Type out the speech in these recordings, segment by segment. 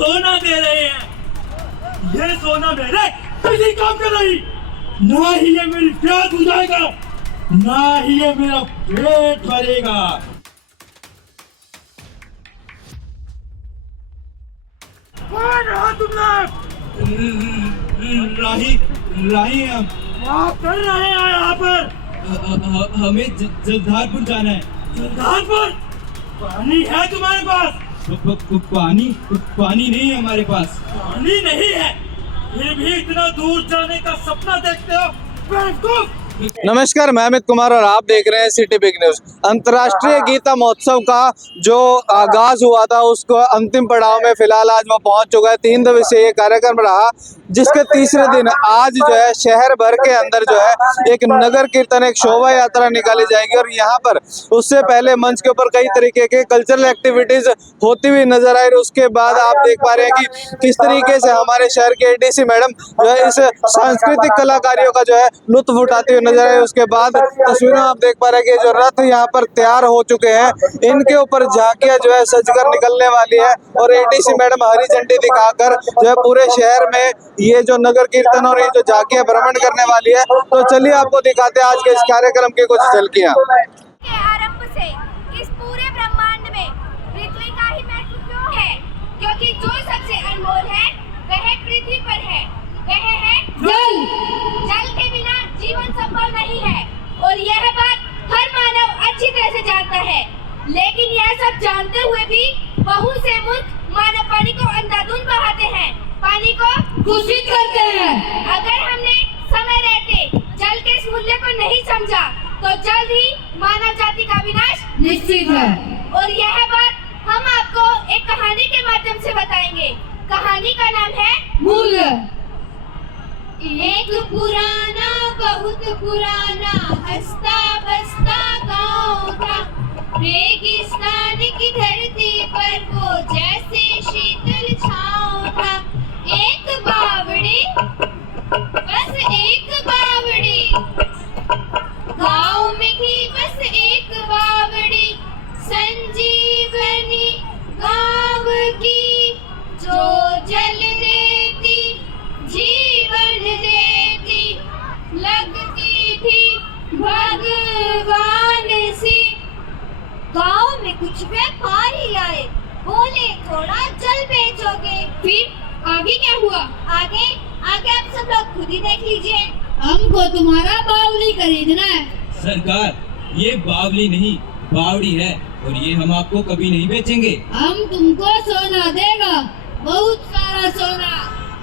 सोना दे रहे हैं। ये सोना मेरे किसी काम का नहीं, ना ही ये मेरी प्यास बुझाएगा, ना ही ये मेरा पेट भरेगा। कौन हो तुम लोग? राही राही हम क्या कर रहे हैं यहाँ पर? हमें जलधारपुर जाना है। जलधारपुर? पानी है तुम्हारे पास? पानी नहीं है हमारे पास। पानी नहीं है, फिर भी इतना दूर जाने का सपना देखते हो बेवकूफ। नमस्कार, मैं अमित कुमार और आप देख रहे हैं सिटी बिग न्यूज। अंतर्राष्ट्रीय गीता महोत्सव का जो आगाज हुआ था उसको अंतिम पड़ाव में फिलहाल आज वो पहुंच चुका है। 3 दिवसीय ये कार्यक्रम रहा, जिसके तीसरे दिन आज जो है शहर भर के अंदर जो है एक नगर कीर्तन, एक शोभा यात्रा निकाली जाएगी और यहाँ पर उससे पहले मंच के ऊपर कई तरीके के कल्चरल एक्टिविटीज होती हुई नजर आई। उसके बाद आप देख पा रहे हैं कि किस तरीके से हमारे शहर के एडीसी मैडम जो है इस सांस्कृतिक कलाकारियों का जो है लुत्फ उठाते हुए नजर आए। उसके बाद तस्वीरों आप देख पा रहे हैं कि जो रथ यहाँ पर तैयार हो चुके हैं, इनके ऊपर झांकियां जो है सजकर निकलने वाली है और एडीसी मैडम हरी झंडी दिखाकर जो है पूरे शहर में ये जो नगर कीर्तन और ये जो झांकियां भ्रमण करने वाली है। तो चलिए आपको दिखाते हैं आज के इस कार्यक्रम की कुछ झलकियां। आरंभ से इस पूरे ब्रह्मांड में पृथ्वी का ही महत्व क्यों है? क्योंकि जो सबसे अनमोल है वह पृथ्वी पर है, वह है जल। जल के बिना जीवन संभव नहीं है और यह बात हर मानव अच्छी तरह से जानता है। लेकिन यह सब जानते हुए भी बहुत से मूर्ख मानव पानी को अंधाधुंध बहाते हैं, पानी को दूषित करते हैं। अगर हमने समय रहते जल के इस मूल्य को नहीं समझा तो जल्द ही मानव जाति का विनाश निश्चित है। और यह बात हम आपको एक कहानी के माध्यम से बताएंगे। कहानी का नाम है मूल्य। एक पुराना, बहुत पुराना हंसता बसता गाँव था। रेगिस्तान की धरती पर वो जैसे शीतल छाँव था। एक बावड़ी, बस एक बावड़ी, गाँव में थी बस एक बावड़ी, संजीवनी गाँव की, जो जल देती जीवन देती, लगती थी भगवान सी। गाँव में कुछ व्यापारी आए, बोले थोड़ा जल बेचोगे। फिर आगे क्या हुआ? आगे आगे आप सब लोग खुद ही देख लीजिए। हमको तुम्हारा बावली खरीदना है। सरकार, ये बावली नहीं बावड़ी है और ये हम आपको कभी नहीं बेचेंगे। हम तुमको सोना देगा, बहुत सारा सोना।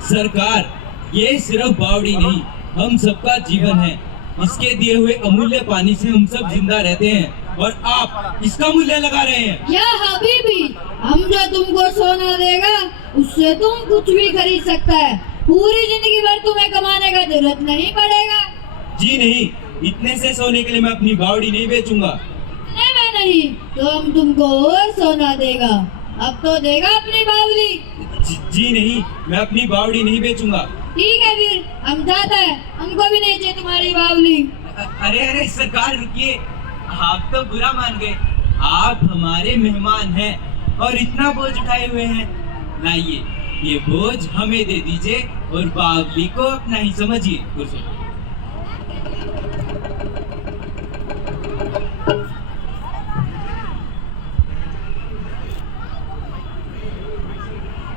सरकार, ये सिर्फ बावड़ी नहीं, हम सबका जीवन है। इसके दिए हुए अमूल्य पानी से हम सब जिंदा रहते हैं और आप इसका मूल्य लगा रहे हैं। या हबीबी, हम जो तुमको सोना देगा उससे तुम कुछ भी खरीद सकता है। पूरी जिंदगी भर तुम्हें कमाने का जरूरत नहीं पड़ेगा। जी नहीं, इतने से सोने के लिए मैं अपनी बावड़ी नहीं बेचूंगा। इतने में नहीं तो हम तुमको और सोना देगा। अब तो देगा अपनी बावली। जी नहीं, मैं अपनी बावड़ी नहीं बेचूंगा। ठीक है, फिर हम जाते हैं, हमको भी नहीं चाहिए तुम्हारी बावली। अरे अरे सरकार रुकिए, आप तो बुरा मान गए। आप हमारे मेहमान हैं और इतना बोझ उठाए हुए हैं। लाइए, ये बोझ हमें दे दीजिए और बावली को अपना ही समझिए।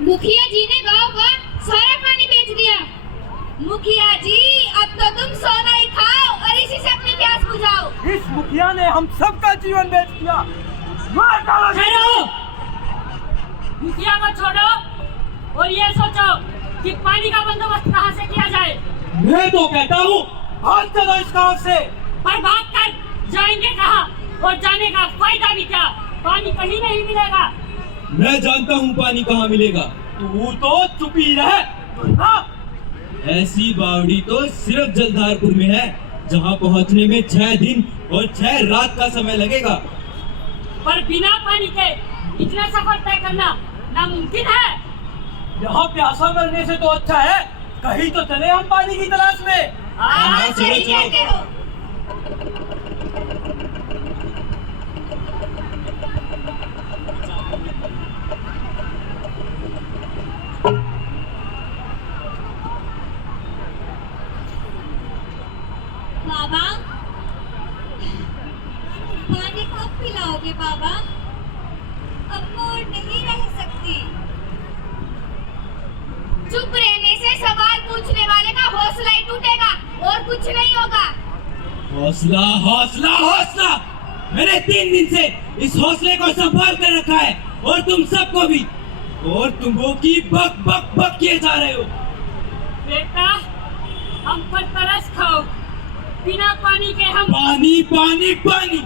मुखिया जी ने गांव का सारा पानी बेच दिया। मुखिया जी, अब तो तुम सोना ही खाओ और इसी से अपनी प्यास बुझाओ। इस मुखिया ने हम सबका जीवन बेच दिया। ठहरो, मुखिया को छोड़ो और ये सोचो कि पानी का बंदोबस्त कहाँ से किया जाए। मैं तो कहता हूँ भाग चलो इस गाँव से। पर भाग कर जाएंगे कहाँ और जाने का फायदा भी क्या? पानी कहीं नहीं मिलेगा। मैं जानता हूँ पानी कहाँ मिलेगा। तू तो चुप ही रह। हाँ? ऐसी बावड़ी तो सिर्फ जलधारपुर में है, जहाँ पहुँचने में 6 दिन और 6 रात का समय लगेगा। पर बिना पानी के इतना सफर तय करना नामुमकिन है। यहाँ प्यासा मरने से तो अच्छा है कहीं तो चले हम पानी की तलाश में। हाँ, सही चलो, कहते हो। बाबा, अब मैं नहीं रह सकती। चुप रहने से सवाल पूछने वाले का हौसला ही टूटेगा और कुछ नहीं होगा। हौसला हौसला हौसला, मैंने 3 दिन से इस हौसले को संभाल कर रखा है, और तुम सबको भी, और तुमको की बक बक बक किए जा रहे हो। बेटा, हम पर तरस खाओ, बिना पानी के हम। पानी पानी पानी,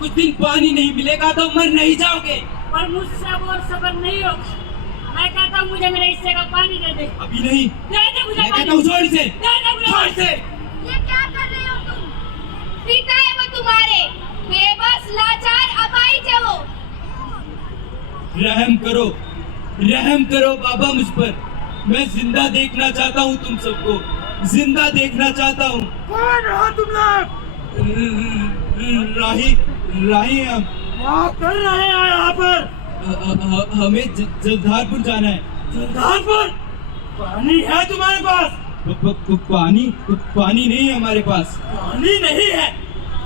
कुछ दिन पानी नहीं मिलेगा तो मर नहीं जाओगे। पर मुझसे अब और सबर नहीं होगा। मैं कहता हूँ मुझे मेरे हिस्से का पानी दे दे। अभी नहीं, दे दे मुझे मैं पानी। कहता हूँ जोर से, दे दे मुझे जोर पानी। से। ये क्या कर रहे हो तुम? पिता है वो तुम्हारे, बेबस लाचार अपाहिज है वो। रहम करो बाबा मुझ पर। मैं जिंदा देखना चाहता हूँ तुम सबको, जिंदा देखना चाहता हूँ। कौन हो तुम लोग? राही हम। क्या कर रहे हैं यहाँ पर? हमें जलधारपुर जाना है। जलधारपुर? पानी है तुम्हारे पास? पानी नहीं है हमारे पास। पानी नहीं है,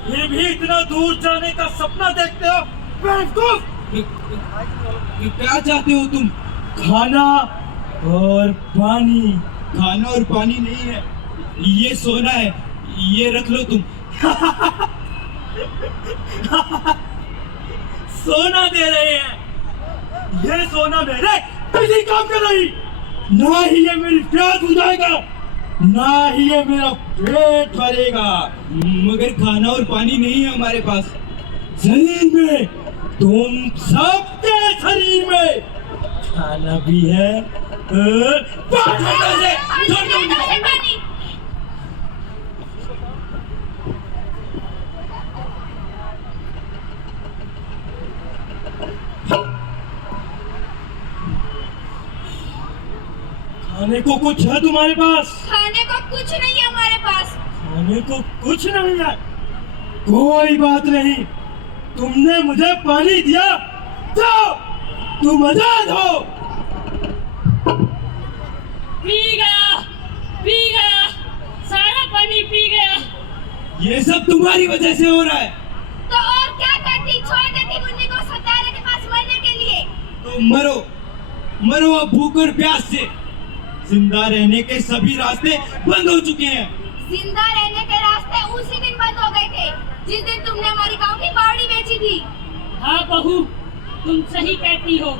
फिर भी इतना दूर जाने का सपना देखते हो? बेवकूफ! क्या चाहते हो तुम? खाना और पानी। खाना और पानी नहीं है, ये सोना है, ये रख लो तुम। सोना दे रहे हैं? ये सोना मेरे किसी काम का नहीं। ना ही ये मेरी प्यास बुझाएगा, ना ही ये मेरा पेट भरेगा। मगर खाना और पानी नहीं है हमारे पास। शरीर में, तुम सबके शरीर में खाना भी है और पानी भी है। छोड़ दो मुझे। पानी। खाने को कुछ है तुम्हारे पास? खाने को कुछ नहीं है हमारे पास। खाने को कुछ नहीं है, कोई बात नहीं। तुमने मुझे पानी दिया, जाओ तुम आजाद हो। पी गया, सारा पानी पी गया। ये सब तुम्हारी वजह से हो रहा है। तो और क्या करती? छोड़ देती मुन्नी को सतारे के पास मरने के लिए। तो मरो अब भूख और प्यास से। जिंदा रहने के सभी रास्ते बंद हो चुके हैं। जिंदा रहने के रास्ते उसी दिन बंद हो गए थे जिस दिन तुमने हमारी गांव की बावड़ी बेची थी। हाँ बहू, तुम सही कहती हो,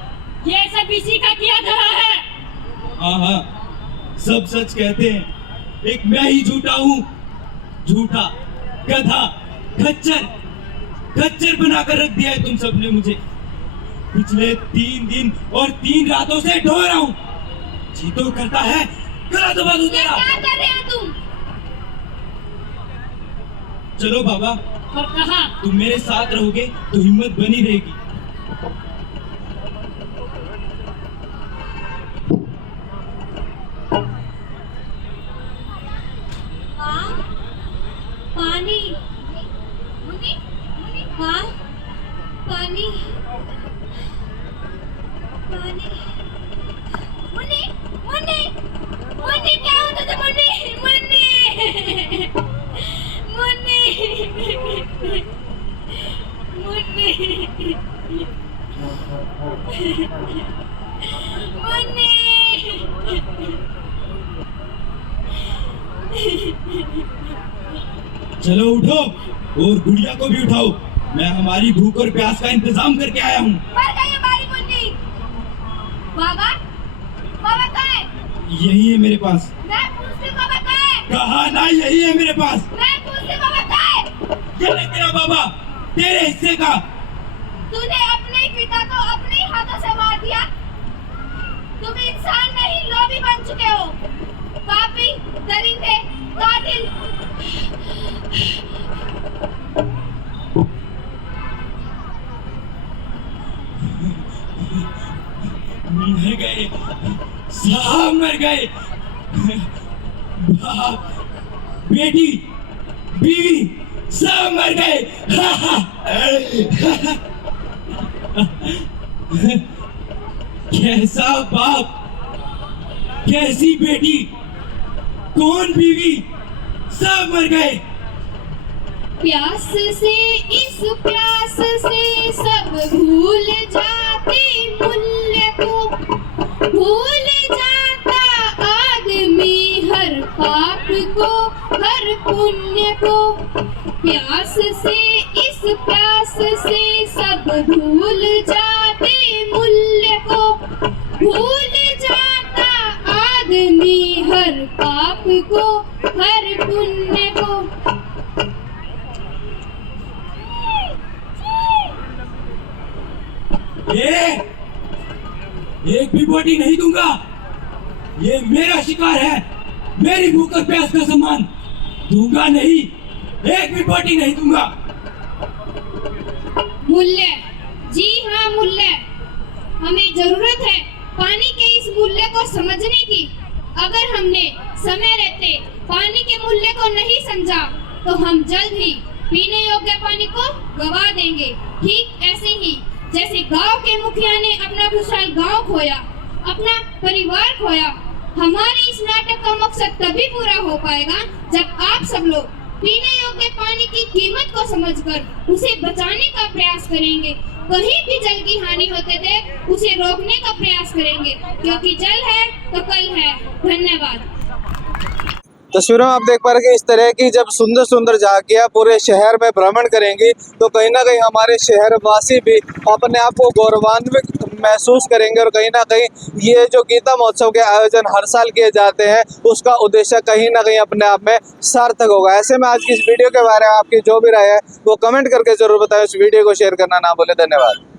ये सब इसी का किया धरा है। हाँ, सब सच कहते हैं। एक मैं ही झूठा हूँ, झूठा, गधा, खच्चर बनाकर रख दिया है तुम सबने मुझे। पिछले 3 दिन और 3 रातों से ढो रहा हूँ। जी तो करता है गला दबा दूं ये तेरा। क्या कर रहे हो तुम? चलो बाबा, पर कहाँ? तुम मेरे साथ रहोगे तो हिम्मत बनी रहेगी। हाँ? पानी। मुन्नी? हाँ? पानी। मुन्नी क्या होता था? मुन्नी। चलो उठो और गुड़िया को भी उठाओ। मैं हमारी भूख और प्यास का इंतजाम करके आया हूँ। मर गई हमारी मुन्नी। बाबा कहाँ है? यही है मेरे पास। मैं पूछती हूँ बाबा कहाँ है? कहा ना, यही है मेरे पास। मैं पूछती हूँ बाबा कहाँ है? ये ले तेरा बाबा, तेरे हिस्से का। तूने अपने पिता को अपने ही हाथों से मार दिया। तुम इंसान नहीं, लोभी बन चुके हो। पापी, दरिंदे, कातिल। मर गए साहब, मर गए। बाप, बेटी, बीवी सब मर गए। कैसा बाप, कैसी बेटी, कौन बीवी, सब मर गए। प्यास से, इस प्यास से भूल जाते मूल्य को, भूल जाता आदमी हर पाप को, हर पुण्य को। एक भी बोटी नहीं दूंगा। ये मेरा शिकार है, मेरी भूख और प्यास का सम्मान। दूंगा नहीं, एक भी बोटी नहीं दूंगा। मूल्य, जी हाँ मूल्य। हमें जरूरत है पानी के इस मूल्य को समझने की। अगर हमने समय रहते पानी के मूल्य को नहीं समझा तो हम जल्द ही पीने योग्य पानी को गवा देंगे। ठीक ऐसे ही जैसे गांव के मुखिया ने अपना खुशहाल गांव खोया, अपना परिवार खोया, हमारे इस नाटक का मकसद तभी पूरा हो पाएगा जब आप सब लोग पीने योग्य पानी की कीमत को समझकर उसे बचाने का प्रयास करेंगे। कहीं भी जल की हानि होते थे उसे रोकने का प्रयास करेंगे, क्योंकि जल है तो कल है। धन्यवाद। तस्वीरों में आप देख पा रहे हैं कि इस तरह की जब सुंदर सुंदर झांकियां पूरे शहर में भ्रमण करेंगी तो कहीं ना कहीं हमारे शहरवासी भी अपने आप को गौरवान्वित महसूस करेंगे और कहीं ना कहीं ये जो गीता महोत्सव के आयोजन हर साल किए जाते हैं उसका उद्देश्य कहीं ना कहीं अपने आप में सार्थक होगा। ऐसे में आज की इस वीडियो के बारे में आपकी जो भी राय है वो कमेंट करके जरूर बताएं। इस वीडियो को शेयर करना ना भूलें। धन्यवाद।